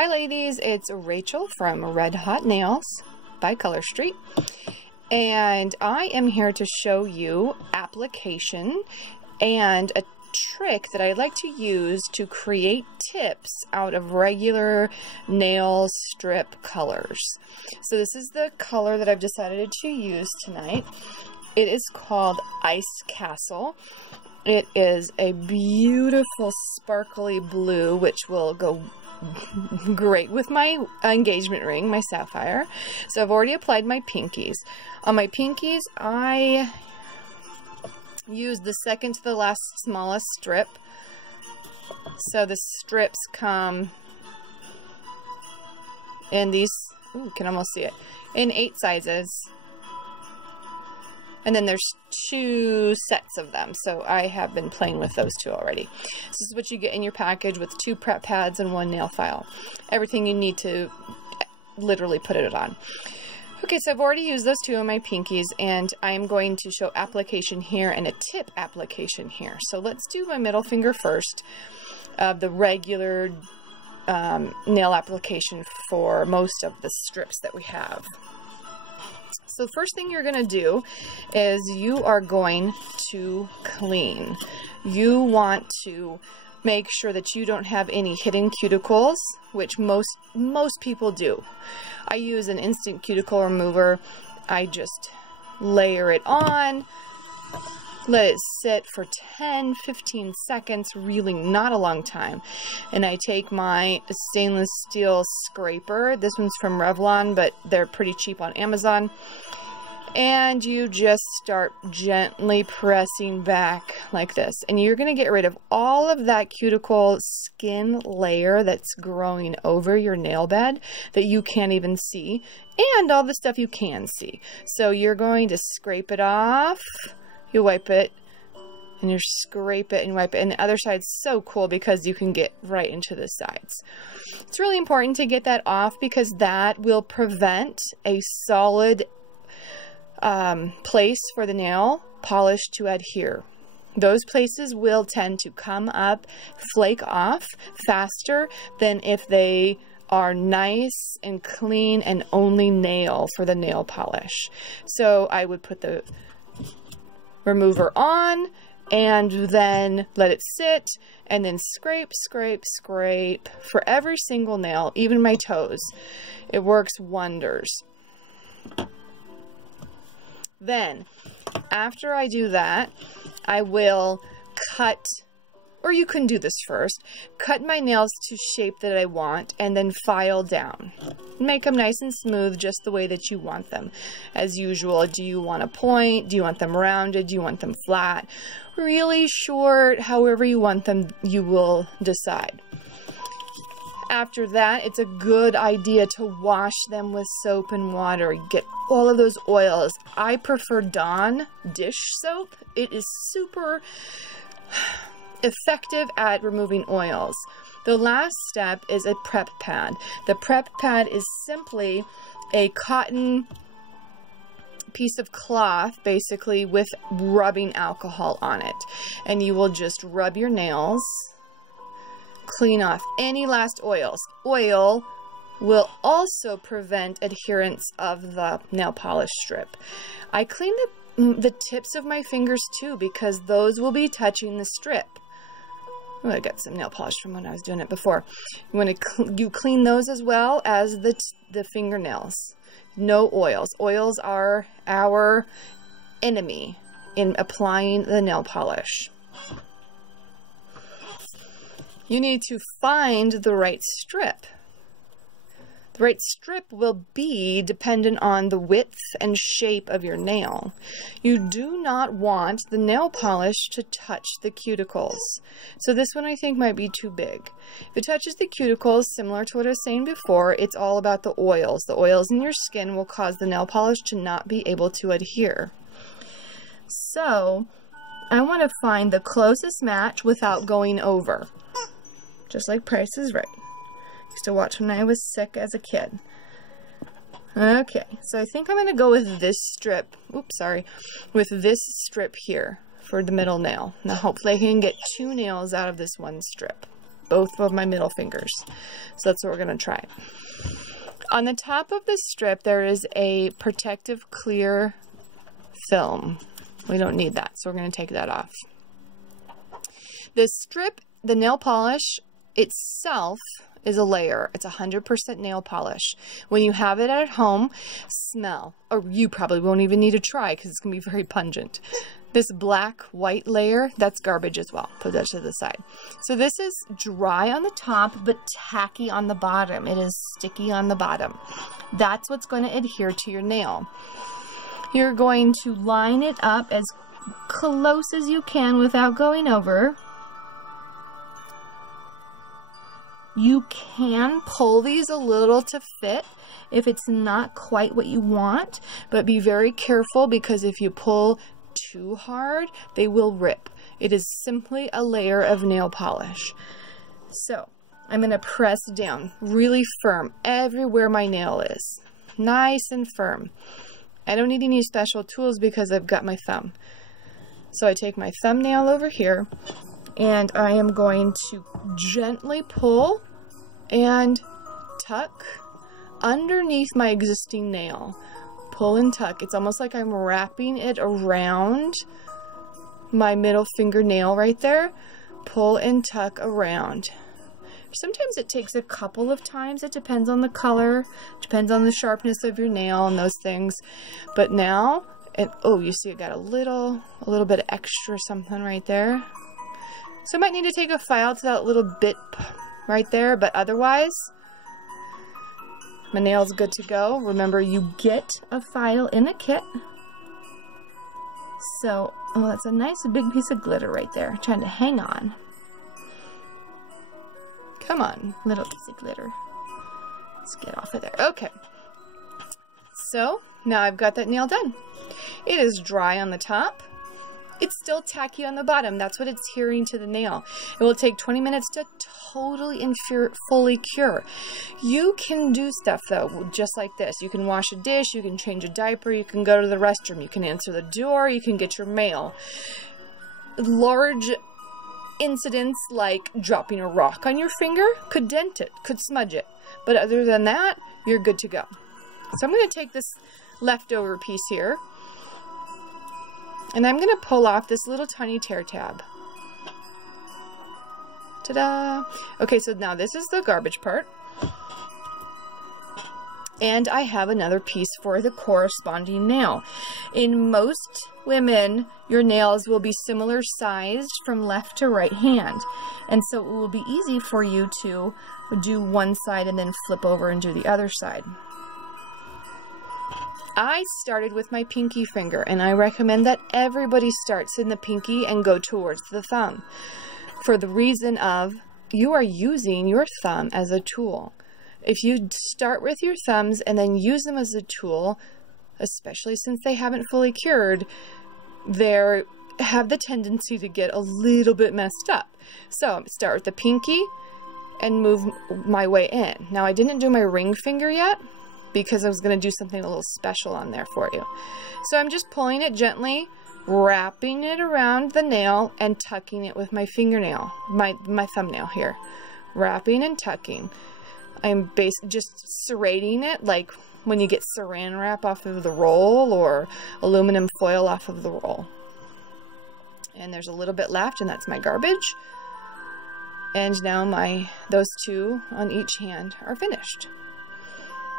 Hi ladies, it's Rachel from Red Hot Nails by Color Street, and I am here to show you application and a trick that I like to use to create tips out of regular nail strip colors. So this is the color that I've decided to use tonight. It is called Ice Castle. It is a beautiful sparkly blue, which will go great with my engagement ring, my sapphire. So I've already applied my pinkies. On my pinkies, I use the second to the last smallest strip. So the strips come in these, ooh, you can almost see it, in 8 sizes. And then there's 2 sets of them, so I have been playing with those 2 already. This is what you get in your package with 2 prep pads and 1 nail file. Everything you need to literally put it on. Okay, so I've already used those 2 on my pinkies, and I'm going to show application here and a tip application here. So let's do my middle finger first, the regular nail application for most of the strips that we have. So the first thing you're going to do is you are going to clean. You want to make sure that you don't have any hidden cuticles, which most people do. I use an instant cuticle remover. I just layer it on, let it sit for 10-15 seconds, really not a long time. And I take my stainless steel scraper. This one's from Revlon, but they're pretty cheap on Amazon. And you just start gently pressing back like this. And you're going to get rid of all of that cuticle skin layer that's growing over your nail bed that you can't even see, and all the stuff you can see. So you're going to scrape it off. You wipe it, and you scrape it and wipe it. And the other side's so cool because you can get right into the sides. It's really important to get that off because that will prevent a solid place for the nail polish to adhere. Those places will tend to come up, flake off faster than if they are nice and clean and only nail for the nail polish. So I would put the remover on and then let it sit and then scrape, scrape, scrape for every single nail, even my toes. It works wonders. Then, after I do that, I will cut, or you can do this first, cut my nails to shape that I want and then file down. Make them nice and smooth just the way that you want them. As usual, do you want a point? Do you want them rounded? Do you want them flat? Really short, however you want them, you will decide. After that, it's a good idea to wash them with soap and water. Get all of those oils. I prefer Dawn dish soap. It is super effective at removing oils. The last step is a prep pad. The prep pad is simply a cotton piece of cloth, basically, with rubbing alcohol on it. And you will just rub your nails, clean off any last oils. Oil will also prevent adherence of the nail polish strip. I clean the tips of my fingers too because those will be touching the strip. Oh, I got some nail polish from when I was doing it before. You clean those as well as the fingernails. No oils. Oils are our enemy in applying the nail polish. You need to find the right strip. The right strip will be dependent on the width and shape of your nail. You do not want the nail polish to touch the cuticles. So this one I think might be too big. If it touches the cuticles, similar to what I was saying before, it's all about the oils. The oils in your skin will cause the nail polish to not be able to adhere. So I want to find the closest match without going over. Just like Price is Right. Used to watch when I was sick as a kid. Okay, so I think I'm going to go with this strip. Oops, sorry. With this strip here for the middle nail. Now hopefully I can get 2 nails out of this one strip. both of my middle fingers. So that's what we're going to try. On the top of the strip, there is a protective clear film. We don't need that, so we're going to take that off. The strip, the nail polish itself is a layer. It's 100% nail polish. When you have it at home, smell, or you probably won't even need to try because it's going to be very pungent. This black white layer, that's garbage as well. Put that to the side. So this is dry on the top, but tacky on the bottom. It is sticky on the bottom. That's what's going to adhere to your nail. You're going to line it up as close as you can without going over. You can pull these a little to fit if it's not quite what you want, but be very careful because if you pull too hard, they will rip. It is simply a layer of nail polish. So I'm going to press down really firm everywhere my nail is. Nice and firm. I don't need any special tools because I've got my thumb. So I take my thumbnail over here and I am going to gently pull and tuck underneath my existing nail. Pull and tuck. It's almost like I'm wrapping it around my middle fingernail right there. Pull and tuck around. Sometimes it takes a couple of times. It depends on the color, depends on the sharpness of your nail and those things. But now, oh, you see it got a little bit of extra something right there. So I might need to take a file to that little bit right there, but otherwise, my nail's good to go. Remember, you get a file in a kit. So, oh, that's a nice big piece of glitter right there, trying to hang on. Come on, little piece of glitter. Let's get off of there. Okay. So, now I've got that nail done. It is dry on the top. It's still tacky on the bottom. That's what it's adhering to the nail. It will take 20 minutes to totally and fully cure. You can do stuff though, just like this. You can wash a dish, you can change a diaper, you can go to the restroom, you can answer the door, you can get your mail. Large incidents like dropping a rock on your finger could dent it, could smudge it. But other than that, you're good to go. So I'm going to take this leftover piece here, and I'm going to pull off this little tiny tear tab. Ta-da! Okay, so now this is the garbage part. And I have another piece for the corresponding nail. In most women, your nails will be similar sized from left to right hand. And so it will be easy for you to do one side and then flip over and do the other side. I started with my pinky finger, and I recommend that everybody starts in the pinky and go towards the thumb. For the reason of, you are using your thumb as a tool. If you start with your thumbs and then use them as a tool, especially since they haven't fully cured, they have the tendency to get a little bit messed up. So start with the pinky and move my way in. Now I didn't do my ring finger yet because I was going to do something a little special on there for you. So I'm just pulling it gently, wrapping it around the nail and tucking it with my fingernail, my thumbnail here. Wrapping and tucking. I'm just serrating it like when you get saran wrap off of the roll or aluminum foil off of the roll. And there's a little bit left, and that's my garbage. And now those two on each hand are finished.